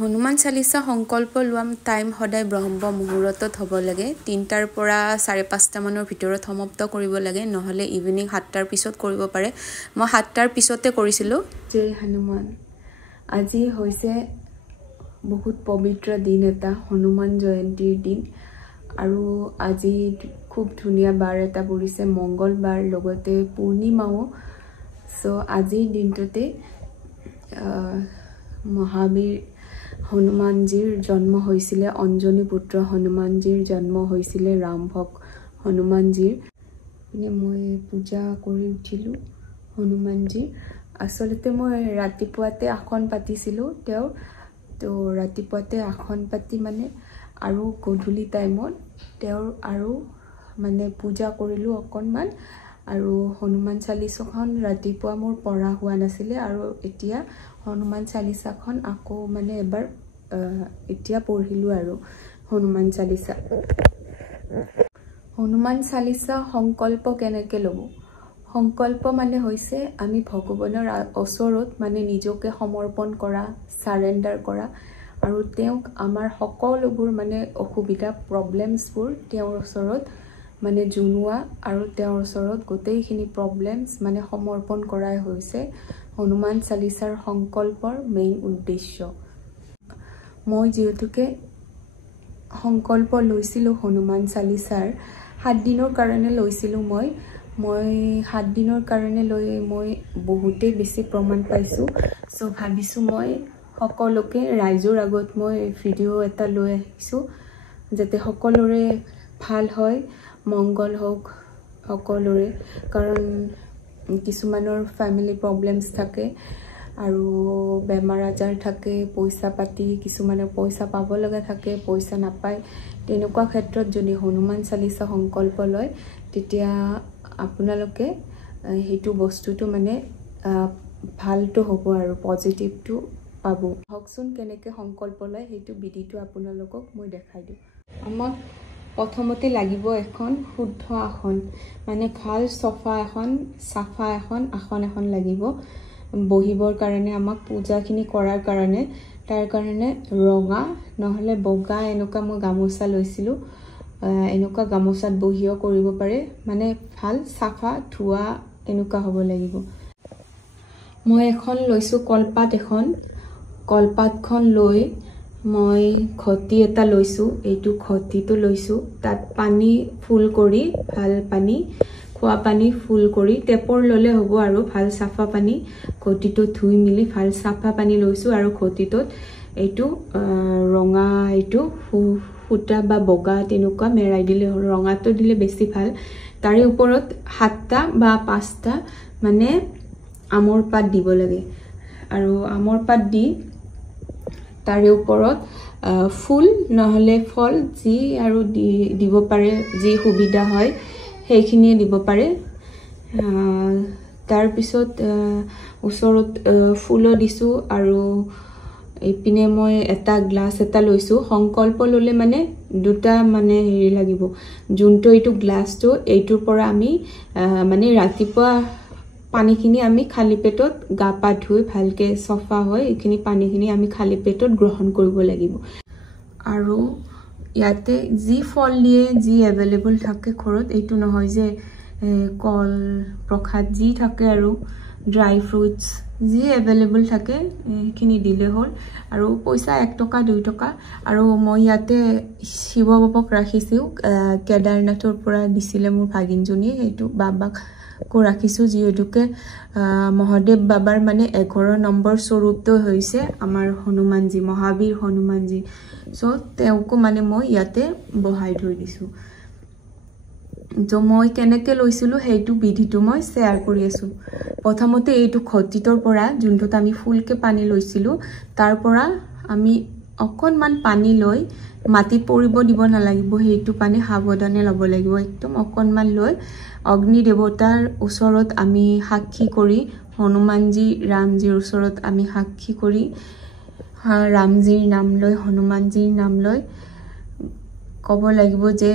হনুমান চালিসা সংকল্প লোৱাম টাইম সদায় ব্ৰহ্ম মুহূৰ্তত হ'ব লাগে 3টাৰ পৰা 5:30 মানৰ ভিতৰত সমাপ্ত কৰিব লাগে নহলে ইভিনিং 7টাৰ পিছত কৰিব পাৰে মই 7টাৰ পিছতে কৰিছিলো জয় হনুমান আজি হৈছে বহুত পবিত্ৰ দিন এটা হনুমান জয়ন্তীৰ দিন আৰু আজি খুব ধুনীয়া বাৰ এটা পৰিছে মঙ্গলবাৰ লগতে পূৰ্ণিমাও সো আজিৰ দিনটোতে মহাবীৰ হনুমানজীৰ জন্ম হৈছিলে অঞ্জনী পুত্ৰ হনুমানজীৰ জন্ম হৈছিলে ৰামভক্ত হনুমানজীৰ মই পূজা কৰি উঠিলো হনুমানজী আসলতে মই ৰাতিপুৱাতে আসন পাতিছিলো তেও তো ৰাতিপুৱাতে আসন পাতি মানে আৰু গধূলি টাইমত তেও আৰু মানে পূজা কৰিলো অকনমান আৰু হনুমান চালিসাখন ৰাতিপুৱা মোৰ পঢ়া হোৱা নাছিলে আৰু এতিয়া হনুমান চালিসাখন আকৌ মানে এবাৰ এতিয়া পঢ়িলো আৰু হনুমান চালিসা সংকল্প কেনেকে লব সংকল্প মানে হৈছে আমি ভগৱানৰ ওচৰত মানে নিজকে সমৰ্পণ কৰা সাৰেন্ডাৰ কৰা আৰু তেওঁক আমাৰ সকলোবোৰ মানে অসুবিধা প্ৰবলেমছবোৰ তেওঁৰ ওচৰত মানে জুনুৱা আৰু তেওঁৰ ওচৰত গোটেইখিনি প্ৰবলেমছ মানে সমৰ্পণ কৰাই হৈছে হনুমান চালিসাৰ সংকল্পৰ মেইন উদ্দেশ্য মই যেহেতুকে সংকল্প লৈছিলো হনুমান চালিসাৰ 7 দিনৰ কাৰণে লৈছিলো মই 7 দিনৰ কাৰণে লৈ মই বহুতে বেছি প্ৰমাণ পাইছো সো ভাবিছো মই সকলোকে ৰাইজৰ আগত মই ভিডিও এটা লৈ আহিছো যাতে সকলোৰে ভাল হয় মংগল হোক সকলোৰে কাৰণ কিছুমানৰ ফ্যামিলি প্ৰবলেমছ থাকে আৰু বেমাৰ আজাৰ থাকে পইচা পাতি কিছুমানৰ পইচা পাব লগা থাকে পইচা নাপায় তেনেকুৱা ক্ষেত্ৰত যদি হনুমান চালিসা সংকল্প লয় তেতিয়া আপোনালোকে হেতু বস্তুটো মানে ভালটো হ'ব আৰু পজিটিভটো পাব হকচোন কেনেকে সংকল্প লয় হেতু বিধিটো আপোনালোকক মই দেখাই দিম আমাক প্ৰথমতে লাগিব এখন শুদ্ধ আসন মানে ভাল সফা এখন লাগিব বহিবৰ কাৰণে আমাক পূজাখিনি কৰাৰ কাৰণে তাৰ কাৰণে ৰঙা নহলে বগা এনেকুৱা মই গামোচা লৈছিলো এনেকুৱা গামোচাত বহিও কৰিব পাৰে মানে ভাল সাফা ধোৱা এনেকুৱা হ'ব লাগিব মই এখন লৈছো কলপাতখন লৈ মই ঘটি এটা লৈছো এইটো ঘটিটো লৈছো তাত পানী ফুল কৰি ভাল পানী খোৱা পানী ফুল কৰি টেপৰ ললে হ'ব আৰু ভাল সাফা পানী ঘটিটো ধুই মিলি ভাল সাফা পানী লৈছো আৰু ঘটিটোত এইটো ৰঙা এইটো ফুটা বা বগা তেনেকুৱা মেৰাই দিলে হ'ল ৰঙাটো দিলে বেছি ভাল তাৰে ওপৰত 7টা বা 5টা মানে আমৰ পাত দিব লাগে আৰু আমৰ পাত দি তাৰে ওপৰত ফুল নহলে ফল যি আৰু দিব পাৰে যি সুবিধা হয় সেইখিনিয়ে দিব পাৰে তাৰ পিছত ওচৰত ফুলো দিছো আৰু এপিনে মই এটা গ্লাস এটা লৈছো সংকল্প ললে মানে দুটা মানে হেৰি লাগিব যোনটো এইটো গ্লাসটো এইটোৰ পৰা আমি মানে ৰাতিপুৱা পানীখিনি আমি খালি পেটত গা পা ধুই ভালকে সফা হয় এইখিনি পানীখিনি আমি খালি পেটত গ্ৰহণ কৰিব লাগিব আৰু ইয়াতে যি ফল দিয়ে যি अवेलेबल থাকে ঘৰত এইটো নহয় যে কল প্ৰসাদ যি থাকে আৰু ড্ৰাই ফ্ৰুটস যি अवेलेबल থাকে এইখিনি দিলে হ'ল আৰু পইচা 1 টকা 2 টকা আৰু মই ইয়াতে শিৱ বাবাক ৰাখিছো কেদাৰনাথৰ পৰা দিছিলে মোৰ ভাগিনজনী এইটো বাবাক কো ৰাখিছো যিহেতুকে মহাদেৱ বাবাৰ মানে 11 নম্বৰ স্বৰূপটো হৈছে আমাৰ হনুমানজী মহাবীৰ হনুমানজী সো তেওঁকো মানে মই ইয়াতে বহাই থৈ দিছো তো মই কেনেকে লৈছিলো হেতু বিধিটো মই শেয়াৰ কৰি আছো প্ৰথমতে এইটো ঘটিতৰ পৰা যোনটোত আমি ফুলকে পানী লৈছিলো তাৰ পৰা আমি অকনমান পানী লৈ মাটিত পৰিব দিব নালাগিব হেতু পানী সাৱধানে ল'ব লাগিব একদম অকনমান লৈ অগ্নি দেৱতাৰ ওচৰত আমি সাক্ষী কৰি হনুমানজী ৰামজীৰ ওচৰত আমি সাক্ষী কৰি ৰামজীৰ নাম লৈ হনুমানজীৰ নাম লৈ ক'ব লাগিব যে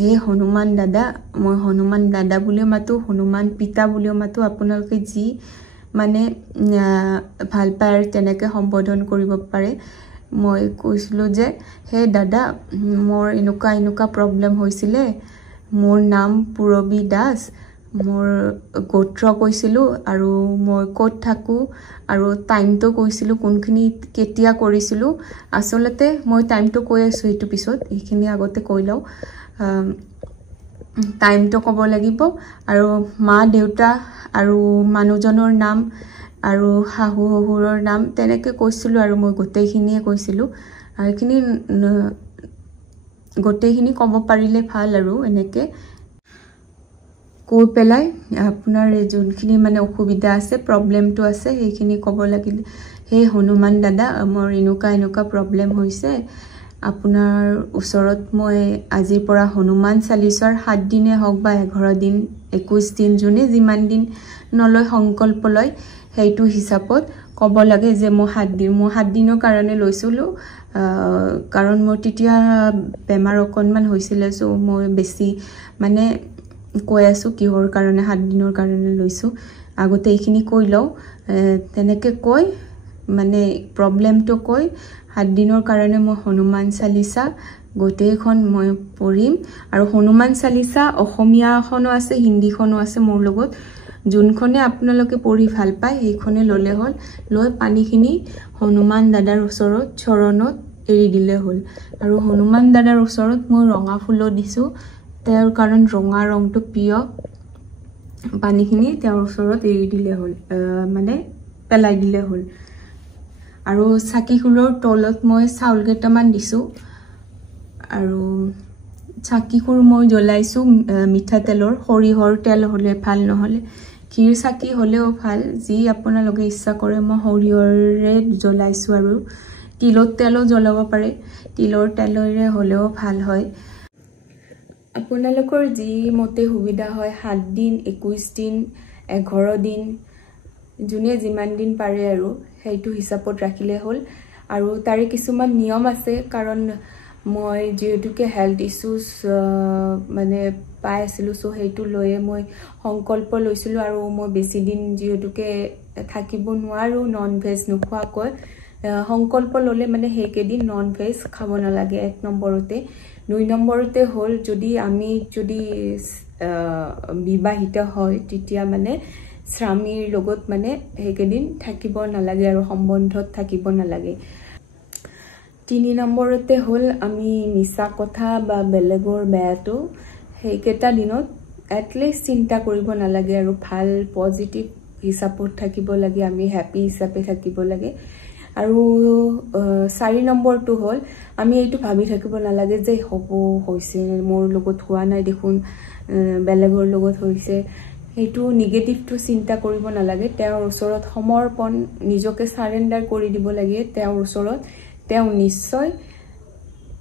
হে হনুমান দাদা মই হনুমান দাদা বুলিও মাতো হনুমান পিতা বুলিও মাতো আপোনালোকে যি মানে ভাল পায় আৰু তেনেকৈ সম্বোধন কৰিব পাৰে মই কৈছিলোঁ যে হে দাদা মোৰ এনেকুৱা প্ৰব্লেম হৈছিলে মোৰ নাম পুৰবী দাস মোৰ গোত্ৰ কৈছিলোঁ আৰু মই ক'ত থাকোঁ আৰু টাইমটো কৈছিলোঁ কোনখিনি কেতিয়া কৰিছিলোঁ আচলতে মই টাইমটো কৈ আছোঁ এইটো পিছত এইখিনি আগতে কৈ লওঁ টাইমটো ক'ব লাগিব আৰু মা দেউতা আৰু মানুহজনৰ নাম আৰু শাহু শহুৰৰ নাম তেনেকৈ কৈছিলোঁ আৰু মই গোটেইখিনিয়ে কৈছিলোঁ আৰু এইখিনি গোটেইখিনি ক'ব পাৰিলে ভাল আৰু এনেকৈ কৈ পেলাই আপোনাৰ যোনখিনি মানে অসুবিধা আছে প্ৰব্লেমটো আছে সেইখিনি ক'ব লাগিল হে হনুমান দাদা মোৰ এনেকুৱা প্ৰব্লেম হৈছে আপোনাৰ ওচৰত মই আজিৰ পৰা হনুমান চালিচাৰ 7 দিনে হওক বা 11 দিন 21 দিন যোনে যিমান দিন নলয় সংকল্প লয় সেইটো হিচাপত ক'ব লাগে যে মই 7 দিনৰ কাৰণে লৈছিলোঁ কাৰণ মোৰ তেতিয়া বেমাৰ অকণমান হৈছিলে চ' মই বেছি মানে কৈ আছোঁ কিহৰ কাৰণে 7 দিনৰ কাৰণে লৈছোঁ আগতে এইখিনি কৈ লওঁ তেনেকৈ কৈ মানে প্ৰব্লেমটো কৈ 7 দিনৰ কাৰণে মই হনুমান চালিচা গোটেইখন মই পঢ়িম আৰু হনুমান চালিচা অসমীয়াখনো আছে হিন্দীখনো আছে মোৰ লগত যোনখনে আপোনালোকে পঢ়ি ভাল পায় সেইখনে ল'লে হ'ল লৈ পানীখিনি হনুমান দাদাৰ ওচৰত চৰণত এৰি দিলে হ'ল আৰু হনুমান দাদাৰ ওচৰত মই ৰঙা ফুলো দিছোঁ তেওঁৰ কাৰণ ৰঙা ৰংটো প্ৰিয় পানীখিনি তেওঁৰ ওচৰত এৰি দিলে হ'ল মানে পেলাই দিলে হ'ল আৰু চাকিখোলৰ তলত মই চাউল কেইটামান দিছোঁ আৰু চাকিখোৰ মই জ্বলাইছোঁ মিঠাতেলৰ সৰিয়হৰ তেল হ'লে ভাল নহ'লে ক্ষীৰ চাকি হ'লেও ভাল যি আপোনালোকে ইচ্ছা কৰে মই সৰিয়হৰে জ্বলাইছোঁ আৰু তিলৰ তেলো জ্বলাব পাৰে তিলৰ তেলেৰে হ'লেও ভাল হয় আপোনালোকৰ যি মতে সুবিধা হয় 7 দিন 21 দিন 11 দিন যোনে যিমান দিন পাৰে আৰু সেইটো হিচাপত ৰাখিলে হ'ল আৰু তাৰে কিছুমান নিয়ম আছে কাৰণ মই যেহেতুকে হেল্থ ইছ্যুজ মানে পাই আছিলোঁ চ' সেইটো লৈয়ে মই সংকল্প লৈছিলোঁ আৰু মই বেছি দিন যেহেতুকে থাকিব নোৱাৰোঁ নন ভেজ নোখোৱাকৈ সংকল্প ল'লে মানে সেইকেইদিন নন ভেজ খাব নালাগে 1 নম্বৰতে 2 নম্বৰতে হ'ল যদি আমি বিবাহিত হয় তেতিয়া মানে স্বামীৰ লগত মানে সেইকেইদিন থাকিব নালাগে আৰু সম্বন্ধত থাকিব নালাগে 3 নম্বৰতে হ'ল আমি মিছা কথা বা বেলেগৰ বেয়াটো সেইকেইটা দিনত এটলিষ্ট চিন্তা কৰিব নালাগে আৰু ভাল পজিটিভ হিচাপত থাকিব লাগে আমি হেপী হিচাপে থাকিব লাগে আৰু 4 নম্বৰটো হ'ল আমি এইটো ভাবি থাকিব নালাগে যে হ'ব হৈছে মোৰ লগত হোৱা নাই দেখোন বেলেগৰ লগত হৈছে এইটো নিগেটিভটো চিন্তা কৰিব নালাগে তেওঁৰ ওচৰত সমৰ্পণ নিজকে সাৰেন্ডাৰ কৰি দিব লাগে তেওঁৰ ওচৰত তেওঁ নিশ্চয়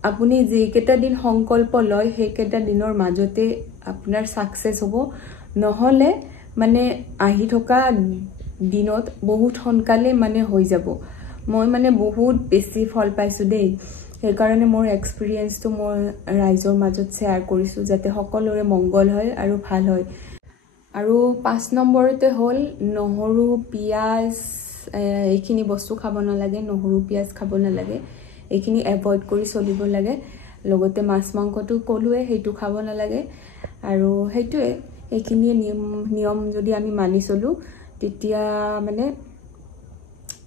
আপুনি যেইকেইটা দিন সংকল্প লয় সেইকেইটা দিনৰ মাজতে আপোনাৰ সাকসেস হ'ব নহলে মানে আহি থকা দিনত বহুত সোনকালে মানে হৈ যাব মই মানে বহুত বেছি ফল পাইছো দেই সেইকাৰণে মোৰ এক্সপেৰিয়েন্সটো মই ৰাইজৰ মাজত শেয়াৰ কৰিছো যাতে সকলোৰে মংগল হয় আৰু ভাল হয় আৰু 5 নম্বৰতে হ'ল নহৰু পিয়াজ এইখিনি বস্তু খাব নালাগে নহৰু পিয়াজ খাব নালাগে এইখিনি এভয়েড কৰি চলিব লাগে লগতে মাছ মাংসটো কলুৱে হেতু খাব নালাগে আৰু হেতুৱে এইখিনি নিয়ম যদি আমি মানি চলো তেতিয়া মানে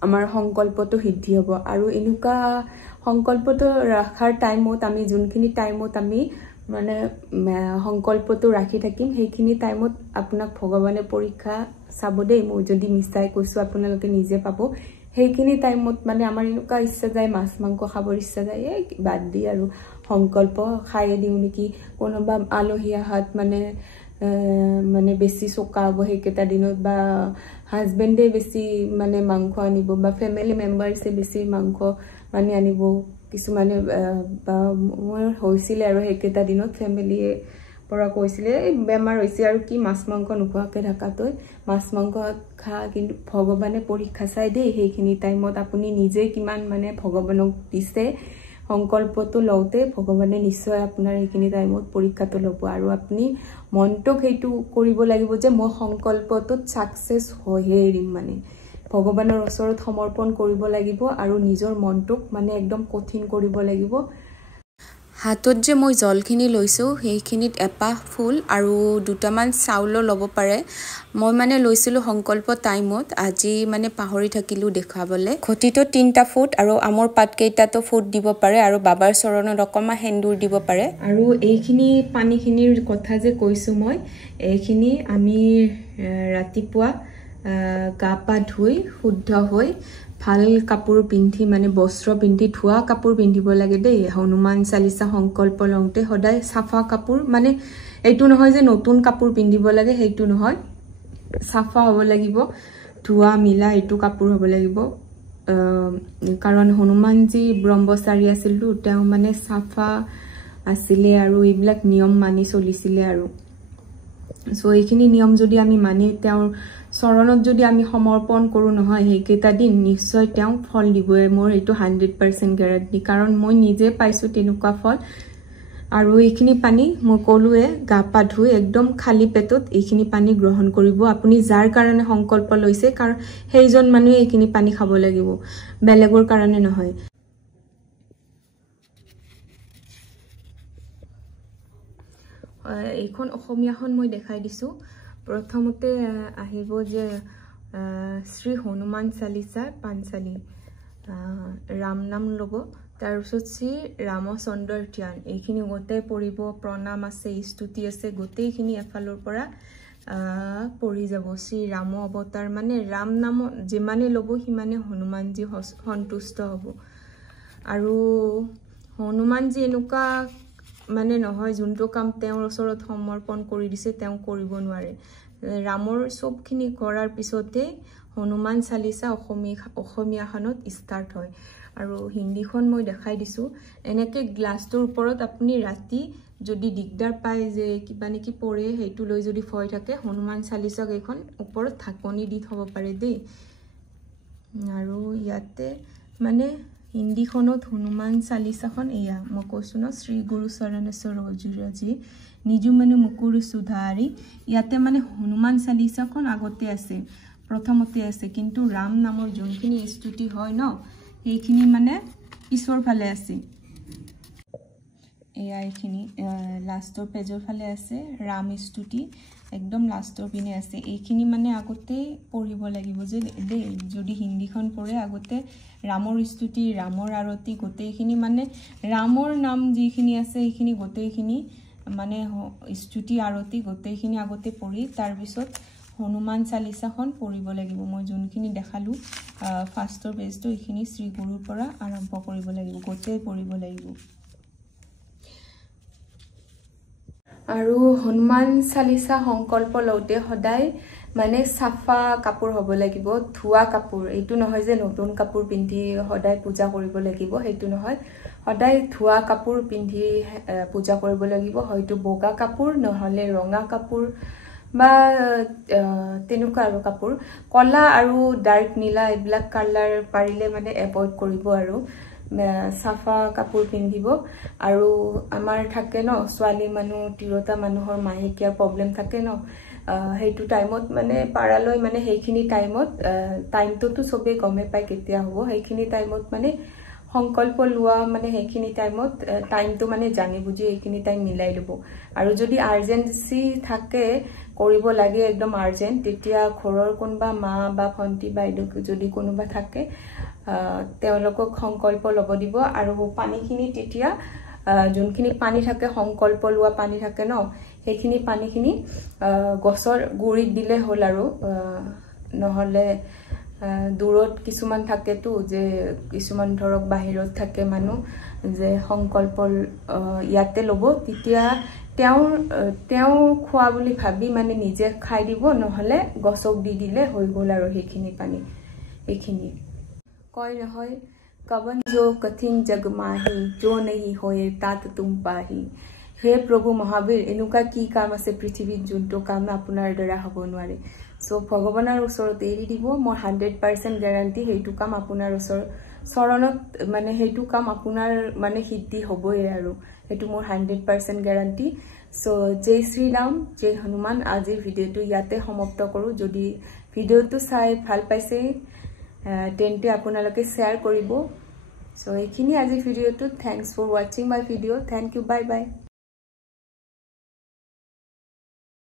আমাৰ সংকল্পটো সিদ্ধি হ'ব আৰু এনেকুৱা সংকল্পটো ৰাখাৰ টাইমত আমি যোনখিনি টাইমত আমি মানে সংকল্পটো ৰাখি থাকিম সেইখিনি টাইমত আপোনাক ভগৱানে পৰীক্ষা চাব দেই মই যদি মিছাই কৈছো আপোনালোকে নিজে পাব সেইখিনি টাইমত মানে আমাৰ এনেকুৱা ইচ্ছা যায় মাছ মাংস খাবৰ ইচ্ছা যায় বাদ দি আৰু সংকল্প খাই দিও নেকি কোনোবা আলহী হাত মানে বেছি চকা হ'ব সেইকেইটা দিনত বা হাজবেণ্ডে বেছি মানে মাংস আনিব বা ফ্যামিলি মেম্বাৰছে বেছি মাংস মানে আনিব কিছুমানে বা মোৰ হৈছিলে আৰু সেইকেইটা দিনত ফ্যামিলিয়ে পৰা কৈছিলে বেমাৰ হৈছে আৰু কি মাছ মাংস নোখোৱাকে থাকাতৈ মাছ মাংস খা কিন্তু ভগৱানে পৰীক্ষা চাই দেই সেইখিনি টাইমত আপুনি নিজে কিমান মানে ভগৱানক দিছে সংকল্পটো লওঁতে ভগৱানে নিশ্চয় আপোনাৰ এইখিনি টাইমত পৰীক্ষাটো ল'ব আৰু আপুনি মনটোক সেইটো কৰিব লাগিব যে মই সংকল্পটোত সাকসেস হৈহে এৰিম মানে ভগৱানৰ ওচৰত সমৰ্পণ কৰিব লাগিব আৰু নিজৰ মনটোক মানে একদম কঠিন কৰিব লাগিব হাতত যে মই জলখিনি লৈছো সেইখিনিত এপাহ ফুল আৰু দুটামান চাউল ল'ব পাৰে মই মানে লৈছিলো সংকল্প টাইমত আজি মানে পাহৰি থাকিলো দেখাবলে খটিটো 3টা ফুট আৰু আমৰ পাত কেইটাটো ফুট দিব পাৰে আৰু বাবাৰ চৰণত অকমা সেন্দুৰ দিব পাৰে আৰু এইখিনি পানীখিনিৰ কথা যে কৈছো মই এইখিনি আমি ৰাতিপুৱা গা পা ধুই শুদ্ধ হৈ ভাল কাপোৰ পিন্ধি মানে বস্ত্ৰ পিন্ধি ধোৱা কাপোৰ পিন্ধিব লাগে দেই হনুমান চালিসা সংকল্প লওঁতে সদায় সাফা কাপোৰ মানে এইটো নহয় যে নতুন কাপোৰ পিন্ধিব লাগে সেইটো নহয় সাফা হ'ব লাগিব ধোৱা মিলা এইটো কাপোৰ হ'ব লাগিব কাৰণ হনুমানজী ব্ৰহ্মচাৰী আছিল তেওঁ মানে সাফা আছিলে আৰু এইবিলাক নিয়ম মানি চলিছিলে আৰু সো এইখিনি নিয়ম যদি আমি মানি তেওঁৰ চৰণত যদি আমি সমৰ্পণ কৰো নহয় হেকেটা দিন নিশ্চয় তেওঁ ফল দিবই মোৰ এটো 100% গ্যাৰান্টি কাৰণ মই নিজে পাইছো তেনেকুৱা ফল আৰু এইখিনি পানী মই কলুৱে গা পা ধুই একদম খালি পেটত এইখিনি পানী গ্ৰহণ কৰিব আপুনি যাৰ কাৰণে সংকল্প লৈছে কাৰণ সেইজন মানুহে এইখিনি পানী খাব লাগিব বেলেগৰ কাৰণে নহয় এইখন অসমীয়াখন মই দেখাই দিছো প্ৰথমতে আহিব যে শ্ৰী হনুমান চালিসা পাঞ্চালী ৰাম নাম লব তাৰ পিছত শ্ৰী ৰামচন্দ্ৰৰ ধ্যান এইখিনি গোটেই পঢ়িব প্ৰণাম আছে স্তুতি আছে গোটেইখিনি এফালৰ পৰা পঢ়ি যাব শ্ৰী ৰাম অৱতাৰ মানে ৰাম নাম যিমানে লব সিমানে হনুমানজী সন্তুষ্ট হ'ব আৰু হনুমানজী এনেকুৱা মানে নহয় যোনটো কাম তেওঁৰ ওচৰত সমৰ্পণ কৰি দিছে তেওঁ কৰিব নোৱাৰে ৰামৰ সবখিনি কৰাৰ পিছতে হনুমান চালিসা অসমীয়াখনত ষ্টাৰ্ট হয় আৰু হিন্দীখন মই দেখাই দিছো এনেকে গ্লাছটোৰ ওপৰত আপুনি ৰাতি যদি দিগদাৰ পায় যে কিবা নেকি পৰে হেতু লৈ যদি ভয় থাকে হনুমান চালিসা এখন ওপৰত ঢাকনি দি থব পাৰে দেই আৰু ইয়াতে মানে হিন্দীখনত হনুমান চালিসাখন এয়া মই কৈছো ন শ্ৰী গুৰু চৰণেশ্বৰ অজুৰাজী নিজু মানে মুকুৰু সুধাৰি ইয়াতে মানে হনুমান চালিসাখন আগতে আছে প্ৰথমতে আছে কিন্তু ৰাম নামৰ যোনখিনি স্তুতি হয় ন এইখিনি মানে পিছৰ ফালে আছে এয়া এইখিনি লাষ্টৰ পেজৰ ফালে আছে ৰাম স্তুতি একদম লাষ্টৰ পিনে আছে এইখিনি মানে আগতে পঢ়িব লাগিব যে দেই যদি হিন্দীখন পঢ়ে আগতে ৰামৰ স্তুতি ৰামৰ আৰতি গোটেইখিনি মানে ৰামৰ নাম যিখিনি আছে এইখিনি গোটেইখিনি মানে স্তুতি আৰতি গোটেইখিনি আগতে পঢ়ি তাৰ পিছত হনুমান চালিসাখন পঢ়িব লাগিব মই যোনখিনি দেখালো ফাৰ্ষ্টৰ পেজটো এইখিনি শ্ৰী গুৰুৰ পৰা আৰম্ভ কৰিব লাগিব গোটেই পঢ়িব লাগিব আৰু হনুমান চালিসা সংকল্প লওঁতে সদায় মানে সাফা কাপোৰ হ'ব লাগিব ধোৱা কাপোৰ এইটো নহয় যে নতুন কাপোৰ পিন্ধি সদায় পূজা কৰিব লাগিব সেইটো নহয় সদায় ধোৱা কাপোৰ পিন্ধি পূজা কৰিব লাগিব হয়তো বগা কাপোৰ নহলে ৰঙা কাপোৰ বা তেনেকুৱা আৰু কাপোৰ কলা আৰু ডাৰ্ক নীলা এইবিলাক কালাৰ পাৰিলে মানে এভয়েড কৰিব আৰু সাফা কাপোৰ পিন্ধিব আৰু আমাৰ থাকে ন ছোৱালী মানুহ তিৰতা মানুহৰ মাহেকীয়া প্ৰবলেম থাকে ন হেতু টাইমত মানে পাৰালৈ মানে সেইখিনি টাইমত টাইমটো সবে গমে পায় কেতিয়া হ'ব সেইখিনি টাইমত মানে সংকল্প লোৱা মানে সেইখিনি টাইমত টাইমটো মানে জানি বুজি এইখিনি টাইম মিলাই লব আৰু যদি আৰ্জেন্সি থাকে কৰিব লাগে একদম আৰ্জেন্ট তেতিয়া ঘৰৰ কোনবা মা বা ভন্টি বাইদেউ যদি কোনোবা থাকে তেওঁলোকক সংকল্প লব দিব আৰু পানীখিনি তেতিয়া যোনখিনি পানী থাকে সংকল্প লোৱা পানী থাকে ন সেইখিনি পানীখিনি গছৰ গুৰিত দিলে হ'ল আৰু নহলে দূৰত কিছুমান থাকেতো যে কিছুমান ধৰক বাহিৰত থাকে মানুহ যে সংকল্প ইয়াতে লব তেতিয়া তেওঁ খোৱা বুলি ভাবি মানে নিজে খাই দিব নহলে গছক দি দিলে হৈ গল আৰু সেইখিনি পানী এইখিনি কয় নহয় कवन जो कठिन जग माही जो नहीं होए तात तुम पाही हे प्रभु महावीर एनुका की काम আছে পৃথিবীত যোনটো কাম আপোনাৰ দ্বাৰা হ'ব নোৱাৰে সো ভগৱানৰ ওচৰত এৰি দিব মই 100% গ্যাৰান্টি হেতু কাম আপোনাৰ ওচৰত চৰণত মানে হেতু কাম আপোনাৰ মানে সিদ্ধি হ'বই আৰু হেতু মোৰ 100% গ্যাৰান্টি সো জয় শ্ৰী ৰাম জয় হনুমান আজি ভিডিওটো ইয়াতে সমাপ্ত কৰো যদি ভিডিওটো চাই ভাল পাইছে তেন্তে আপোনালোকে শেয়াৰ কৰিব সো এইখিনি আজি ভিডিওটো thanks for watching my video thank you bye by